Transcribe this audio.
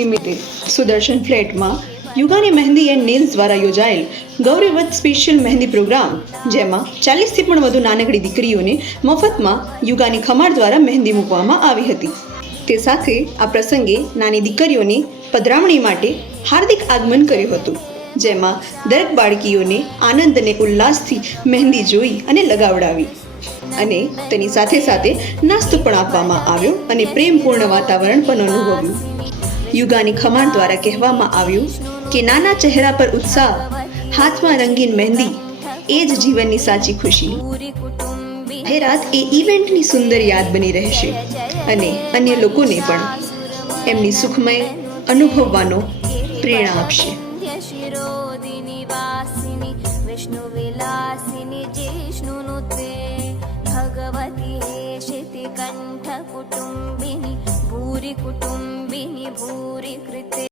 નિમિત્તે સુદર્શન ફ્લેટમાં યુગાની મહેંદી and nails દ્વારા યોજાયેલ ગૌરીવત સ્પેશિયલ મહેંદી પ્રોગ્રામ, જેમાં 40થી પણ વધુ નાનકડી દીકરીઓને મફતમાં યુગાની ખમાર દ્વારા મહેંદી મૂકવામાં આવી હતી। તે સાથે આ પ્રસંગે નાની દીકરીઓને પધરામણી માટે હાર્દિક આગમન કર્યું હતું, જેમાં દરેક બાળકીઓને આનંદ અને ઉલ્લાસથી મહેંદી જોઈ અને લગાવડાવી અને તેની સાથે સાથે નાસ્તો પણ આપવામાં આવ્યો અને પ્રેમપૂર્ણ વાતાવરણ પણ અનુભવ્યું। યુગાની ખમાર દ્વારા કહેવામાં આવ્યું કે નાના ચહેરા પર ઉત્સાહ, હાથમાં રંગીન મહેંદી એ જ જીવનની સાચી ખુશી। જાહેરાત એ ઇવેન્ટની સુંદર યાદ બની રહેશે અને અન્ય લોકોને પણ એમની સુખમય અનુભવવાનો પ્રેરણા આપશે। भगवती शितिकण्ठ कुटुम्बिनी भूरि कुटुम्बिनी भूरि कृते।